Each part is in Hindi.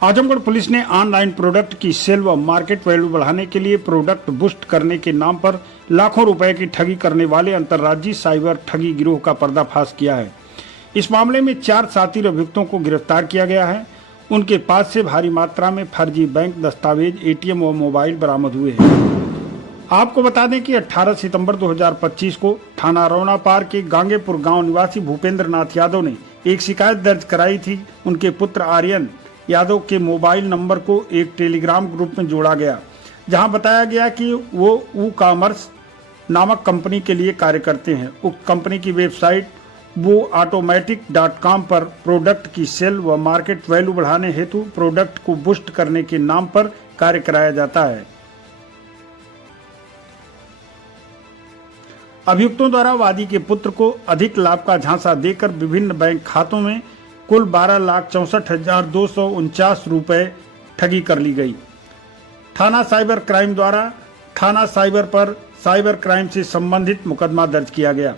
आजमगढ़ पुलिस ने ऑनलाइन प्रोडक्ट की सेल व मार्केट वैल्यू बढ़ाने के लिए प्रोडक्ट बूस्ट करने के नाम पर लाखों रुपए की ठगी करने वाले अंतर्राज्यीय साइबर ठगी गिरोह का पर्दाफाश किया है। इस मामले में 4 शातिर अभियुक्तों को गिरफ्तार किया गया है। उनके पास से भारी मात्रा में फर्जी बैंक दस्तावेज, एटीएम व मोबाइल बरामद हुए हैं। आपको बता दें कि 18 सितंबर 2025 को थाना रौनापार के गांगेपुर गांव निवासी भूपेंद्र नाथ यादव ने एक शिकायत दर्ज कराई थी। उनके पुत्र आर्यन यादव के मोबाइल नंबर को एक टेलीग्राम ग्रुप में जोड़ा गया, जहां बताया गया कि वो ऊ कॉमर्स नामक कंपनी के लिए कार्य करते हैं। उक्त कंपनी की वेबसाइट woautomatic.com पर प्रोडक्ट की सेल व मार्केट वैल्यू बढ़ाने हेतु प्रोडक्ट को बूस्ट करने के नाम पर कार्य कराया जाता है। अभियुक्तों द्वारा वादी के पुत्र को अधिक लाभ का झांसा देकर विभिन्न बैंक खातों में कुल 12,64,249 रुपए ठगी कर ली गई। थाना साइबर क्राइम द्वारा थाना साइबर पर साइबर क्राइम से संबंधित मुकदमा दर्ज किया गया।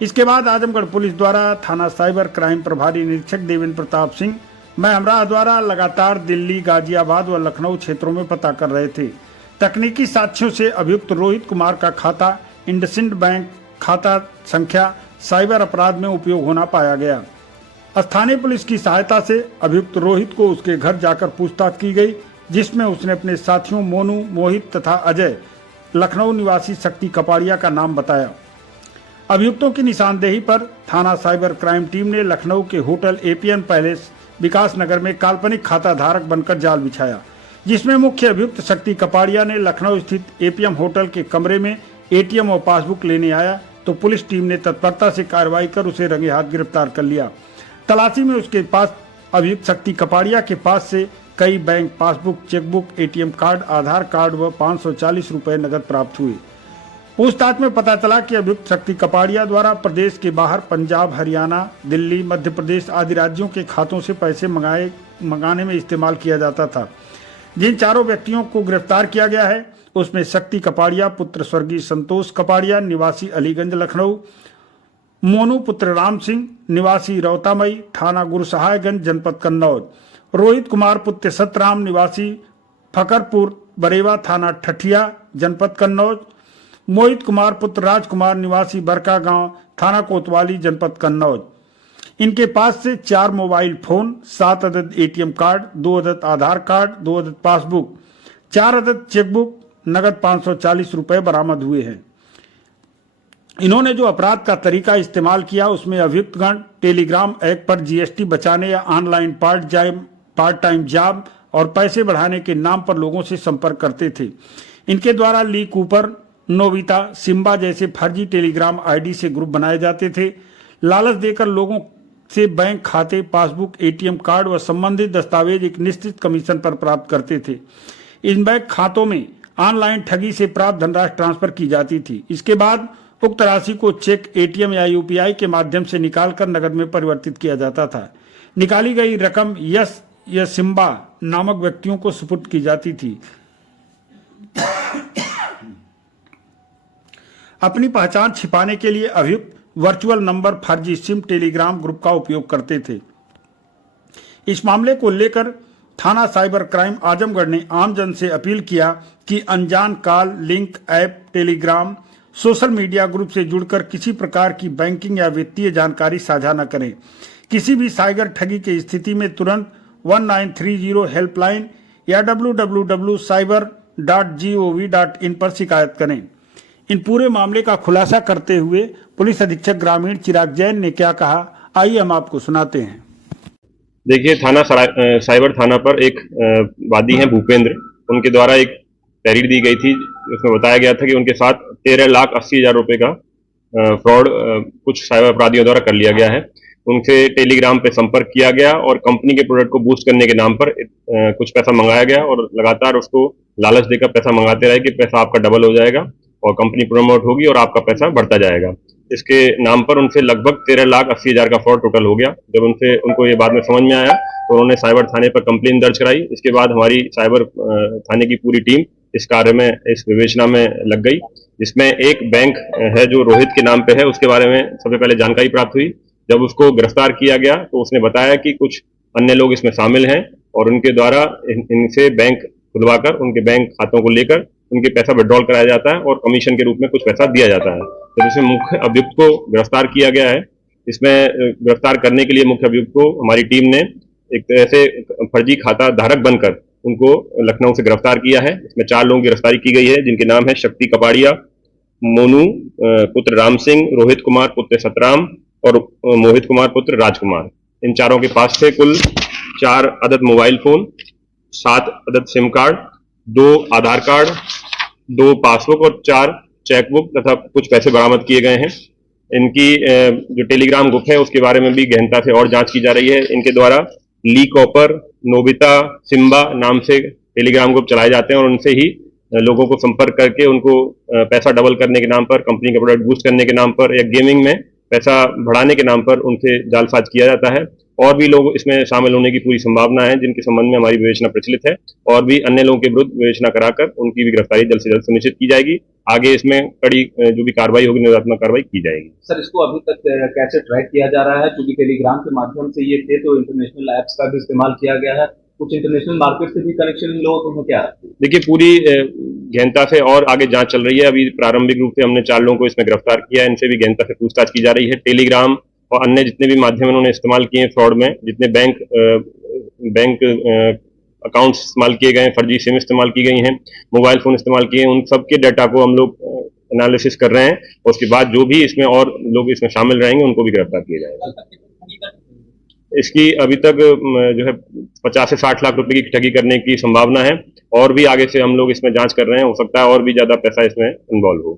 इसके बाद आजमगढ़ पुलिस द्वारा थाना साइबर क्राइम प्रभारी निरीक्षक देवेंद्र प्रताप सिंह महमराह द्वारा लगातार दिल्ली, गाजियाबाद व लखनऊ क्षेत्रों में पता कर रहे थे। तकनीकी साक्ष्यों से अभियुक्त रोहित कुमार का खाता इंडसिंड बैंक खाता संख्या साइबर अपराध में उपयोग होना पाया गया। स्थानीय पुलिस की सहायता से अभियुक्त रोहित को उसके घर जाकर पूछताछ की गई, जिसमें उसने अपने साथियों मोनू, मोहित तथा अजय लखनऊ निवासी शक्ति कपाड़िया का नाम बताया। अभियुक्तों की निशानदेही पर थाना साइबर क्राइम टीम ने लखनऊ के होटल एपीएन पैलेस विकास नगर में काल्पनिक खाता धारक बनकर जाल बिछाया, जिसमें मुख्य अभियुक्त शक्ति कपाड़िया ने लखनऊ स्थित एपीएम होटल के कमरे में एटीएम और पासबुक लेने आया तो पुलिस टीम ने तत्परता से कार्रवाई कर उसे रंगे हाथ गिरफ्तार कर लिया। तलाशी में उसके पास अभियुक्त शक्ति कपाड़िया के पास से कई bank passbook, chequebook, ATM card, Aadhaar card व 540 रुपए नकद प्राप्त हुए। पूछताछ में पता चला कि अभियुक्त शक्ति कपाड़िया द्वारा प्रदेश के बाहर पंजाब, हरियाणा, दिल्ली, मध्य प्रदेश आदि राज्यों के खातों से पैसे मंगाने में इस्तेमाल किया जाता था। जिन चारों व्यक्तियों को गिरफ्तार किया गया है उसमें शक्ति कपाड़िया पुत्र स्वर्गीय संतोष कपाड़िया निवासी अलीगंज लखनऊ, मोनू पुत्र राम सिंह निवासी रौतामई थाना गुरुसहायगंज जनपद कन्नौज, रोहित कुमार पुत्र सतराम निवासी फकरपुर बरेवा थाना ठठिया जनपद कन्नौज, मोहित कुमार पुत्र राजकुमार निवासी बरका गांव थाना कोतवाली जनपद कन्नौज। इनके पास से 4 मोबाइल फोन, 7 अदद एटीएम कार्ड, 2 अदद आधार कार्ड, 2 अदद पासबुक, 4 अदद चेकबुक, नगद 540 रुपए बरामद हुए हैं। इन्होंने जो अपराध का तरीका इस्तेमाल किया उसमें अभियुक्तगण टेलीग्राम ऐप पर जीएसटी बचाने या ऑनलाइन पार्ट टाइम जॉब और पैसे बढ़ाने के नाम पर लोगों से संपर्क करते थे। इनके द्वारा ली कूपर, नोबिता, सिम्बा जैसे फर्जी टेलीग्राम आईडी से ग्रुप बनाए जाते थे। लालच देकर लोगों से बैंक खाते, पासबुक, एटीएम कार्ड व संबंधित दस्तावेज एक निश्चित कमीशन पर प्राप्त करते थे। इन बैंक खातों में ऑनलाइन ठगी से प्राप्त धनराशि ट्रांसफर की जाती थी। इसके बाद उक्त राशि को चेक, एटीएम या यूपीआई के माध्यम से निकालकर नकद में परिवर्तित किया जाता था। निकाली गई रकम यश या सिम्बा नामक व्यक्तियों को सुपुर्द की जाती थी। अपनी पहचान छिपाने के लिए अभियुक्त वर्चुअल नंबर, फर्जी सिम, टेलीग्राम ग्रुप का उपयोग करते थे। इस मामले को लेकर थाना साइबर क्राइम आजमगढ़ ने आमजन से अपील किया कि अनजान call, link, app, Telegram, social media group से जुड़कर किसी प्रकार की बैंकिंग या वित्तीय जानकारी साझा न करें। किसी भी साइबर ठगी की स्थिति में तुरंत 1930 हेल्पलाइन या www.cyber.gov.in पर शिकायत करें। इन पूरे मामले का खुलासा करते हुए पुलिस अधीक्षक ग्रामीण चिराग जैन ने क्या कहा, आइए हम आपको सुनाते हैं। देखिए, थाना साइबर थाना पर एक वादी हैं भूपेंद्र, उनके द्वारा एक तहरीर दी गई थी। उसमें बताया गया था कि उनके साथ 13,80,000 रुपए का फ्रॉड कुछ साइबर अपराधियों द्वारा कर लिया गया है। उनसे टेलीग्राम पे संपर्क किया गया और कंपनी के प्रोडक्ट को बूस्ट करने के नाम पर कुछ पैसा मंगाया गया और लगातार उसको लालच देकर पैसा मंगाते रहे कि पैसा आपका डबल हो जाएगा और कंपनी प्रमोट होगी और आपका पैसा बढ़ता जाएगा। इसके नाम पर उनसे लगभग 13,80,000 का फ्रॉड टोटल हो गया। जब उनको ये बाद में समझ में आया तो उन्होंने साइबर थाने पर कंप्लेन दर्ज कराई। इसके बाद हमारी साइबर थाने की पूरी टीम इस कार्य में, इस विवेचना में लग गई, जिसमें एक बैंक है जो रोहित के नाम पे है, उसके बारे में सबसे पहले जानकारी प्राप्त हुई। जब उसको गिरफ्तार किया गया तो उसने बताया कि कुछ अन्य लोग इसमें शामिल हैं और उनके द्वारा इनसे बैंक खुलवाकर उनके बैंक खातों को लेकर उनके पैसा विड्रॉल कराया जाता है और कमीशन के रूप में कुछ पैसा दिया जाता है। तो इसमें मुख्य अभियुक्त को गिरफ्तार किया गया है। इसमें गिरफ्तार करने के लिए मुख्य अभियुक्त को हमारी टीम ने एक तरह से फर्जी खाता धारक बनकर उनको लखनऊ से गिरफ्तार किया है। इसमें 4 लोगों की गिरफ्तारी की गई है, जिनके नाम है शक्ति कपाड़िया, मोनू पुत्र राम सिंह, रोहित कुमार पुत्र सतराम और मोहित कुमार पुत्र राजकुमार। इन चारों के पास से कुल 4 अदद मोबाइल फोन, 7 अदद सिम कार्ड, 2 आधार कार्ड, 2 पासबुक और 4 चेकबुक तथा कुछ पैसे बरामद किए गए हैं। इनकी जो टेलीग्राम ग्रुप है उसके बारे में भी गहनता से और जांच की जा रही है। इनके द्वारा ली कॉपर, नोबिता, सिम्बा नाम से टेलीग्राम ग्रुप चलाए जाते हैं और उनसे ही लोगों को संपर्क करके उनको पैसा डबल करने के नाम पर, कंपनी का प्रोडक्ट बूस्ट करने के नाम पर या गेमिंग में पैसा बढ़ाने के नाम पर उनसे जालसाज किया जाता है। और भी लोग इसमें शामिल होने की पूरी संभावना है, जिनके संबंध में हमारी विवेचना प्रचलित है और भी अन्य लोगों के विरुद्ध विवेचना कराकर उनकी भी गिरफ्तारी जल्द से जल्द सुनिश्चित की जाएगी। आगे इसमें कड़ी जो भी कार्रवाई होगी, निरोधात्मक कार्रवाई की जाएगी। सर, इसको अभी तक कैसे ट्रैक किया जा रहा है? क्योंकि टेलीग्राम के माध्यम से ये थे तो इंटरनेशनल ऐप्स का भी इस्तेमाल किया गया है, कुछ इंटरनेशनल मार्केट से भी कनेक्शन इन लोगों को क्या है? देखिए, पूरी गहनता से और आगे जांच चल रही है। अभी प्रारंभिक रूप से हमने 4 लोगों को इसमें गिरफ्तार किया है, इनसे भी गहनता से पूछताछ की जा रही है। टेलीग्राम और अन्य जितने भी माध्यम इन्होंने इस्तेमाल किए हैं फ्रॉड में, जितने बैंक अकाउंट्स इस्तेमाल किए गए हैं, फर्जी सिम इस्तेमाल की गई हैं, मोबाइल फोन इस्तेमाल किए हैं, उन सब के डाटा को हम लोग एनालिसिस कर रहे हैं और उसके बाद जो भी इसमें और लोग इसमें शामिल रहेंगे उनको भी गिरफ्तार किया जाएगा। इसकी अभी तक जो है 50 से 60 लाख रुपए की ठगी करने की संभावना है और भी आगे से हम लोग इसमें जांच कर रहे हैं। हो सकता है और भी ज्यादा पैसा इसमें इन्वॉल्व हो।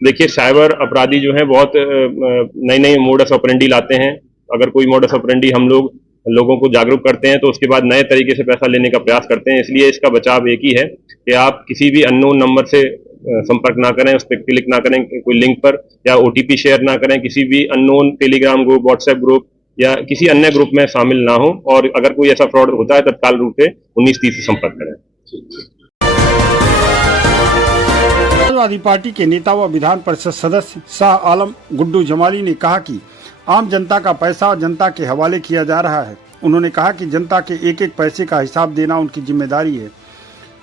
देखिए, साइबर अपराधी जो है बहुत नई नई मोडस ऑपरेंडी लाते हैं। अगर कोई मोडस ऑपरेंडी हम लोगों को जागरूक करते हैं तो उसके बाद नए तरीके से पैसा लेने का प्रयास करते हैं। इसलिए इसका बचाव एक ही है कि आप किसी भी अननोन नंबर से संपर्क ना करें, उस पर क्लिक ना करें कोई लिंक पर, या ओटीपी शेयर ना करें, किसी भी unknown Telegram group, WhatsApp group या किसी अन्य ग्रुप में शामिल ना हो। और अगर कोई ऐसा फ्रॉड होता है तत्काल रूप से 1930 से संपर्क करें। समाजवादी पार्टी के नेता व विधान परिषद सदस्य शाह आलम गुड्डू जमाली ने कहा कि आम जनता का पैसा जनता के हवाले किया जा रहा है। उन्होंने कहा कि जनता के एक एक पैसे का हिसाब देना उनकी जिम्मेदारी है।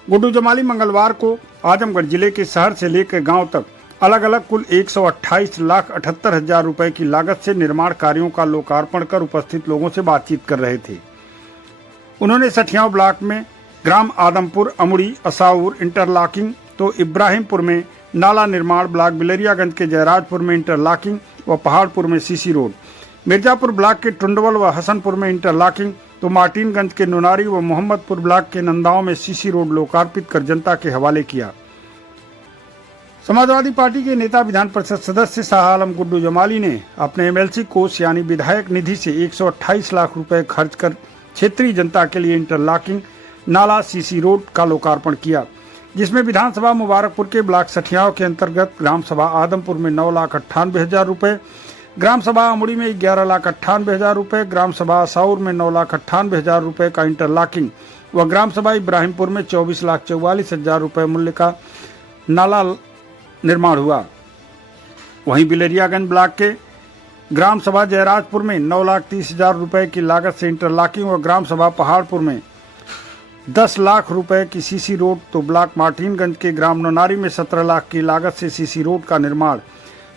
गुड्डू जमाली मंगलवार को आजमगढ़ जिले के शहर से लेकर गांव तक अलग अलग कुल 128,78,000 रुपए की लागत से निर्माण कार्यों का लोकार्पण कर उपस्थित लोगों से बातचीत कर रहे थे। उन्होंने सठियाव ब्लॉक में ग्राम आदमपुर, अमुड़ी, असाउर इंटरलॉकिंग, तो इब्राहिमपुर में नाला निर्माण, ब्लॉक बिलरियागंज के जयराजपुर में इंटरलॉकिंग व पहाड़पुर में सीसी रोड, मिर्जापुर ब्लॉक के टुंडवल व हसनपुर में इंटरलॉकिंग, तो मार्टिनगंज के नुनारी व मोहम्मदपुर ब्लॉक के नंदाओं में सीसी रोड लोकार्पित कर जनता के हवाले किया। समाजवादी पार्टी के नेता विधान परिषद सदस्य शाह आलम गुड्डू जमाली ने अपने एमएलसी कोष यानी विधायक निधि से 128 लाख रुपए खर्च कर क्षेत्रीय जनता के लिए इंटरलॉकिंग, नाला, सीसी रोड का लोकार्पण किया, जिसमें विधानसभा मुबारकपुर के ब्लॉक सठियाव के अंतर्गत ग्राम सभा आदमपुर में 9,98,000 रुपए, ग्राम सभा अमुड़ी में 11,98,000 रुपए, ग्राम सभा साउर में 9,98,000 रुपए का इंटरलॉकिंग व ग्राम सभा इब्राहिमपुर में 24,44,000 रुपए मूल्य का नाला निर्माण हुआ। वहीं बिलरियागंज ब्लॉक के ग्राम सभा जयराजपुर में 9,30,000 रुपए की लागत से इंटरलॉकिंग व ग्राम सभा पहाड़पुर में 10 लाख रुपए की सीसी रोड, तो ब्लॉक मार्टिनगंज के ग्राम नोनारी में 17 लाख की लागत से सीसी रोड का निर्माण,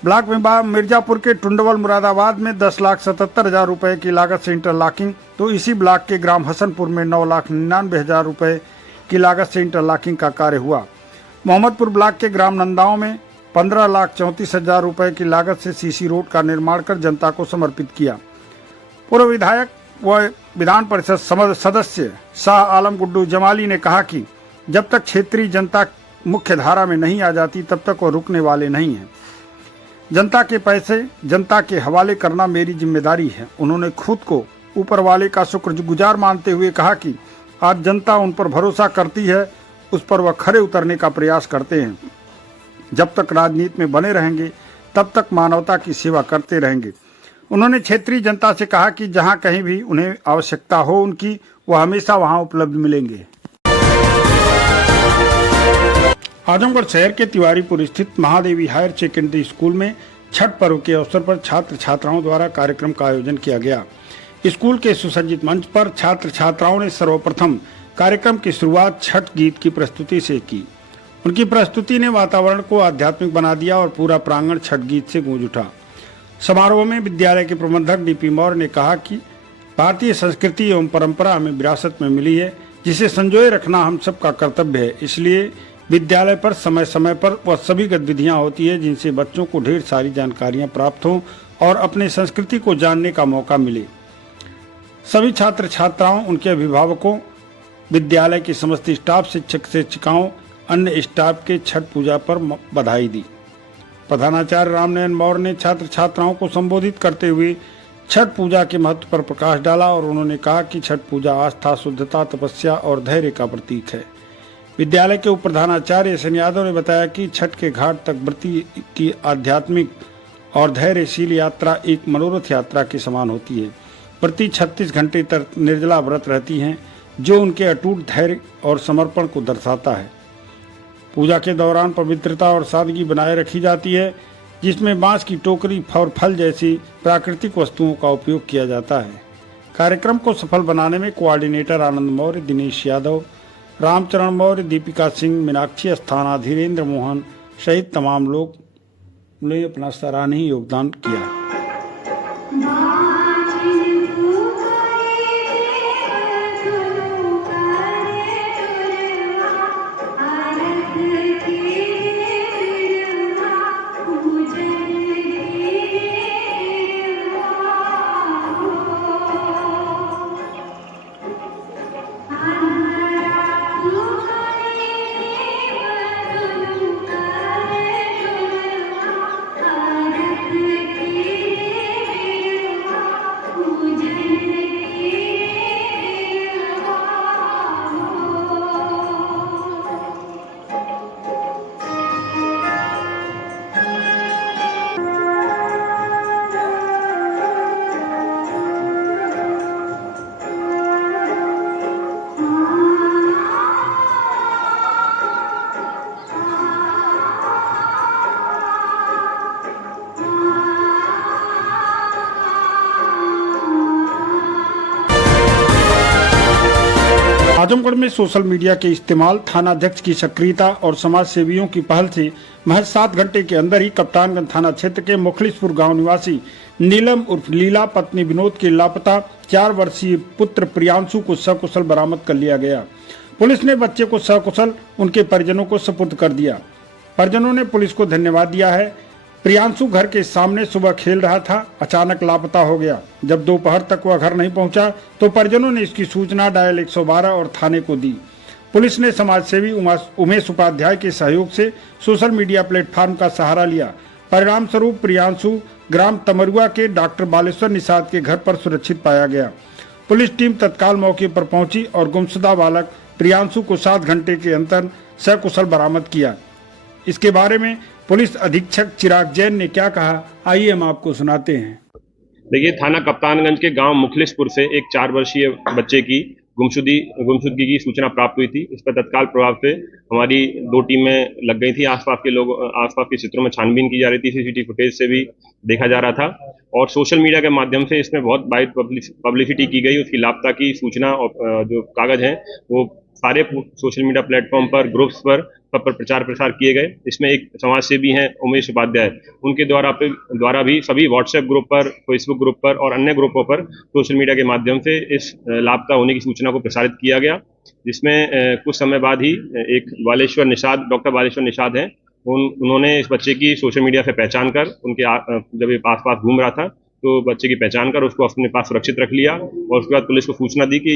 ब्लॉक में मिर्जापुर के टुंडवल मुरादाबाद में 10,77,000 रुपए की लागत से इंटरलॉकिंग, तो इसी ब्लॉक के ग्राम हसनपुर में 9,99,000 रुपए की लागत से इंटरलॉकिंग का कार्य हुआ। मोहम्मदपुर ब्लॉक के ग्राम नंदाओं में 15,34,000 रुपए की लागत से सीसी रोड का निर्माण कर जनता को समर्पित किया। पूर्व विधायक व विधान परिषद सदस्य शाह आलम गुड्डू जमाली ने कहा कि जब तक क्षेत्रीय जनता मुख्य धारा में नहीं आ जाती तब तक वो रुकने वाले नहीं हैं। जनता के पैसे जनता के हवाले करना मेरी जिम्मेदारी है। उन्होंने खुद को ऊपर वाले का शुक्रगुजार मानते हुए कहा कि आज जनता उन पर भरोसा करती है, उस पर वह खरे उतरने का प्रयास करते हैं। जब तक राजनीति में बने रहेंगे तब तक मानवता की सेवा करते रहेंगे। उन्होंने क्षेत्रीय जनता से कहा कि जहां कहीं भी उन्हें आवश्यकता हो उनकी, वह हमेशा वहां उपलब्ध मिलेंगे। आजमगढ़ शहर के तिवारीपुर स्थित महादेवी हायर सेकेंडरी स्कूल में छठ पर्व के अवसर पर छात्र छात्राओं द्वारा कार्यक्रम का आयोजन किया गया। स्कूल के सुसज्जित मंच पर छात्र छात्राओं ने सर्वप्रथम कार्यक्रम की शुरुआत छठ गीत की प्रस्तुति से की। उनकी प्रस्तुति ने वातावरण को आध्यात्मिक बना दिया और पूरा प्रांगण छठ गीत से गूंज उठा। समारोह में विद्यालय के प्रबंधक डीपी मौर्य ने कहा कि भारतीय संस्कृति एवं परंपरा हमें विरासत में मिली है, जिसे संजोए रखना हम सबका कर्तव्य है। इसलिए विद्यालय पर समय समय पर वह सभी गतिविधियां होती है जिनसे बच्चों को ढेर सारी जानकारियां प्राप्त हों और अपने संस्कृति को जानने का मौका मिले। सभी छात्र छात्राओं, उनके अभिभावकों, विद्यालय के समस्त स्टाफ, शिक्षक शिक्षिकाओं, अन्य स्टाफ के छठ पूजा पर बधाई दी। प्रधानाचार्य रामनयन मौर्य ने छात्र छात्राओं को संबोधित करते हुए छठ पूजा के महत्व पर प्रकाश डाला और उन्होंने कहा कि छठ पूजा आस्था, शुद्धता, तपस्या और धैर्य का प्रतीक है। विद्यालय के उप प्रधानाचार्य एस एन यादव ने बताया कि छठ के घाट तक व्रती की आध्यात्मिक और धैर्यशील यात्रा एक मनोरथ यात्रा के समान होती है। प्रति 36 घंटे तक निर्जला व्रत रहती हैं, जो उनके अटूट धैर्य और समर्पण को दर्शाता है। पूजा के दौरान पवित्रता और सादगी बनाए रखी जाती है, जिसमें बांस की टोकरी और फल जैसी प्राकृतिक वस्तुओं का उपयोग किया जाता है। कार्यक्रम को सफल बनाने में कोऑर्डिनेटर आनंद मौर्य, दिनेश यादव, रामचरण मौर्य, दीपिका सिंह, मीनाक्षी अस्थाना, धीरेन्द्र मोहन सहित तमाम लोग ने अपना सराहनीय योगदान किया। आजमगढ़ में सोशल मीडिया के इस्तेमाल, थानाध्यक्ष की सक्रियता और समाज सेवियों की पहल से महज 7 घंटे के अंदर ही कप्तानगंज थाना क्षेत्र के मुखलिसपुर गांव निवासी नीलम उर्फ लीला पत्नी विनोद के लापता 4 वर्षीय पुत्र प्रियांशु को सकुशल बरामद कर लिया गया। पुलिस ने बच्चे को सकुशल उनके परिजनों को सुपुर्द कर दिया। परिजनों ने पुलिस को धन्यवाद दिया है। प्रियांशु घर के सामने सुबह खेल रहा था, अचानक लापता हो गया। जब दोपहर तक वह घर नहीं पहुंचा तो परिजनों ने इसकी सूचना डायल 112 और थाने को दी। पुलिस ने समाजसेवी उमेश उपाध्याय के सहयोग से सोशल मीडिया प्लेटफॉर्म का सहारा लिया। परिणाम स्वरूप प्रियांशु ग्राम तमरुआ के डॉक्टर बालेश्वर निषाद के घर पर सुरक्षित पाया गया। पुलिस टीम तत्काल मौके पर पहुंची और गुमशुदा बालक प्रियांशु को 7 घंटे के अंदर सकुशल बरामद किया। इसके बारे में पुलिस अधीक्षक चिराग जैन ने क्या कहा, आइए हम आपको सुनाते हैं। देखिए, थाना कप्तानगंज के गांव मुखलिसपुर से एक 4 वर्षीय बच्चे की गुमशुदगी की सूचना प्राप्त हुई थी। इस पर तत्काल प्रभाव से हमारी 2 टीमें लग गई थी। आसपास के क्षेत्रों में छानबीन की जा रही थी। सीसीटीवी फुटेज से भी देखा जा रहा था और सोशल मीडिया के माध्यम से इसमें बहुत वाइड पब्लिसिटी की गई। उसकी लापता की सूचना और जो कागज हैं वो सारे सोशल मीडिया प्लेटफॉर्म पर, ग्रुप्स पर प्रचार प्रसार किए गए। इसमें एक समाज सेवी हैं उमेश उपाध्याय, उनके द्वारा भी सभी व्हाट्सएप ग्रुप पर, फेसबुक ग्रुप पर और अन्य ग्रुपों पर सोशल मीडिया के माध्यम से इस लापता होने की सूचना को प्रसारित किया गया, जिसमें कुछ समय बाद ही एक डॉक्टर बालेश्वर निषाद हैं, उन्होंने इस बच्चे की सोशल मीडिया से पहचान कर जब ये आस-पास घूम रहा था तो बच्चे की पहचान कर उसको अपने पास सुरक्षित रख लिया और उसके बाद पुलिस को सूचना दी कि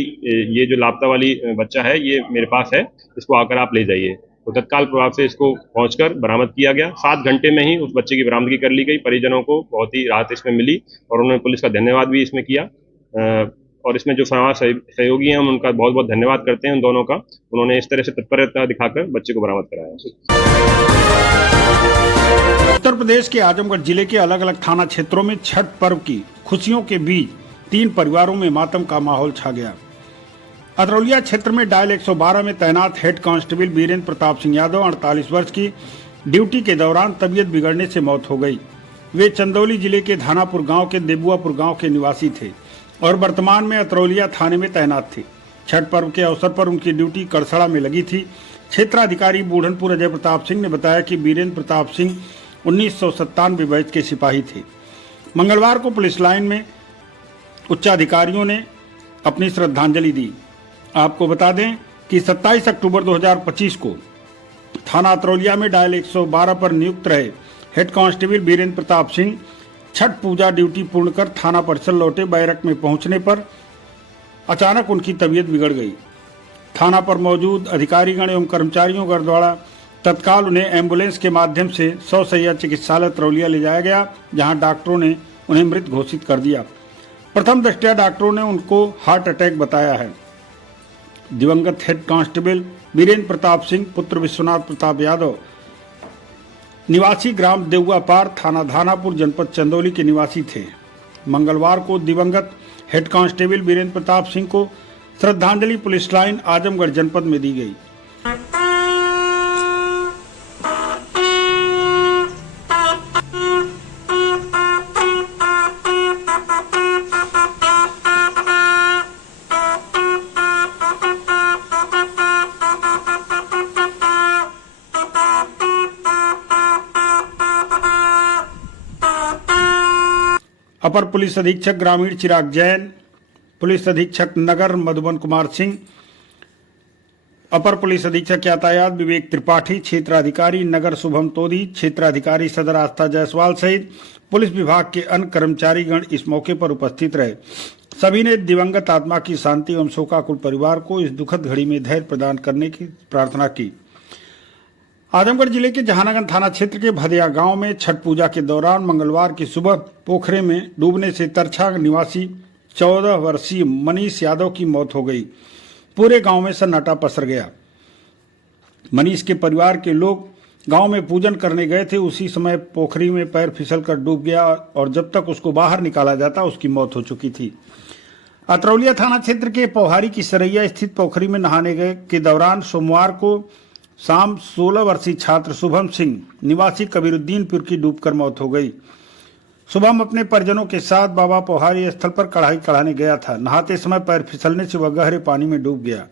ये जो लापता वाली बच्चा है ये मेरे पास है, इसको आकर आप ले जाइए। तो तत्काल प्रभाव से इसको पहुंचकर बरामद किया गया। 7 घंटे में ही उस बच्चे की बरामदगी कर ली गई। परिजनों को बहुत ही राहत इसमें मिली और उन्होंने पुलिस का धन्यवाद भी इसमें किया। और इसमें जो समाज सहयोगी हैं हम उनका बहुत बहुत धन्यवाद करते हैं उन दोनों का। उन्होंने इस तरह से तत्परता दिखाकर बच्चे को बरामद कराया। उत्तर प्रदेश के आजमगढ़ जिले के अलग अलग थाना क्षेत्रों में छठ पर्व की खुशियों के बीच 3 परिवारों में मातम का माहौल छा गया। अतरौलिया क्षेत्र में डायल 112 में तैनात हेड कांस्टेबल वीरेंद्र प्रताप सिंह यादव 48 वर्ष की ड्यूटी के दौरान तबीयत बिगड़ने से मौत हो गई। वे चंदौली जिले के धानापुर गांव के देबुआपुर गांव के निवासी थे। और वर्तमान में अतरौलिया थाने में तैनात थे। छठ पर्व के अवसर पर उनकी ड्यूटी करसड़ा में लगी थी। क्षेत्राधिकारी बूढ़नपुर अजय प्रताप सिंह ने बताया कि वीरेंद्र प्रताप सिंह 1997 बैच के सिपाही थे। मंगलवार को पुलिस लाइन में उच्चाधिकारियों ने अपनी श्रद्धांजलि दी। आपको बता दें कि 27 अक्टूबर 2025 को थाना अतरौलिया में डायल 112 पर नियुक्त रहे हेड कांस्टेबल वीरेंद्र प्रताप सिंह छठ पूजा ड्यूटी पूर्ण कर थाना परिसर लौटे। बैरक में पहुंचने पर अचानक उनकी तबीयत बिगड़ गई। थाना पर मौजूद अधिकारीगण एवं कर्मचारियों द्वारा तत्काल उन्हें एम्बुलेंस के माध्यम से 100 शैय्या चिकित्सालय अतरौलिया ले जाया गया, जहां डॉक्टरों ने उन्हें मृत घोषित कर दिया। प्रथम दृष्टया डॉक्टरों ने उनको हार्ट अटैक बताया है। दिवंगत हेड कांस्टेबल वीरेंद्र प्रताप सिंह पुत्र विश्वनाथ प्रताप यादव निवासी ग्राम देउआ पार थाना धानापुर जनपद चंदौली के निवासी थे। मंगलवार को दिवंगत हेड कांस्टेबल वीरेंद्र प्रताप सिंह को श्रद्धांजलि पुलिस लाइन आजमगढ़ जनपद में दी गई। अपर पुलिस अधीक्षक ग्रामीण चिराग जैन, पुलिस अधीक्षक नगर मधुबन कुमार सिंह, अपर पुलिस अधीक्षक यातायात विवेक त्रिपाठी, क्षेत्राधिकारी नगर शुभम तोदी, क्षेत्राधिकारी सदर आस्था जायसवाल सहित पुलिस विभाग के अन्य कर्मचारीगण इस मौके पर उपस्थित रहे। सभी ने दिवंगत आत्मा की शांति एवं शोकाकुल परिवार को इस दुखद घड़ी में धैर्य प्रदान करने की प्रार्थना की। आजमगढ़ जिले के जहानागंज थाना क्षेत्र के भदिया गांव में छठ पूजा के दौरान मंगलवार की सुबह पोखरे में डूबने से तरछा निवासी 14 वर्षीय मनीष यादव की मौत हो गई। पूरे गांव में सन्नाटा पसर गया। मनीष के परिवार के लोग गांव में पूजन करने गए थे। उसी समय पोखरी में पैर फिसलकर डूब गया और जब तक उसको बाहर निकाला जाता उसकी मौत हो चुकी थी। अतरौलिया थाना क्षेत्र के पौहारी की सरैया स्थित पोखरी में नहाने गए के दौरान सोमवार को शाम 16 वर्षीय छात्र शुभम सिंह निवासी कबीरुद्दीनपुर की डूबकर मौत हो गई। शुभम अपने परिजनों के साथ बाबा पौहारी स्थल पर कढ़ाई चढ़ाने गया था। नहाते समय पैर फिसलने से वह गहरे पानी में डूब गया।